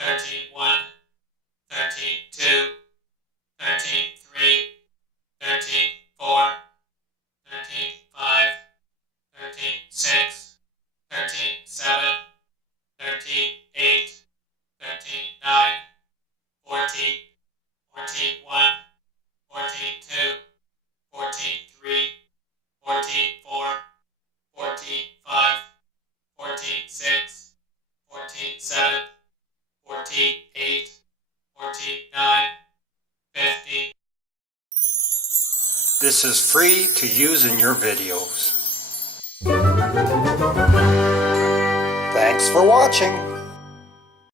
13-1, 13-2, 13-3, 13-4, 13-5, 13-6, 13-7, 13-8, 13-9, 14, 14-1, 14-2, 14-3, 14-4, 14-5, 14-6, 14-7, 14-8, 14-9, 15. This is free to use in your videos. Thanks for watching.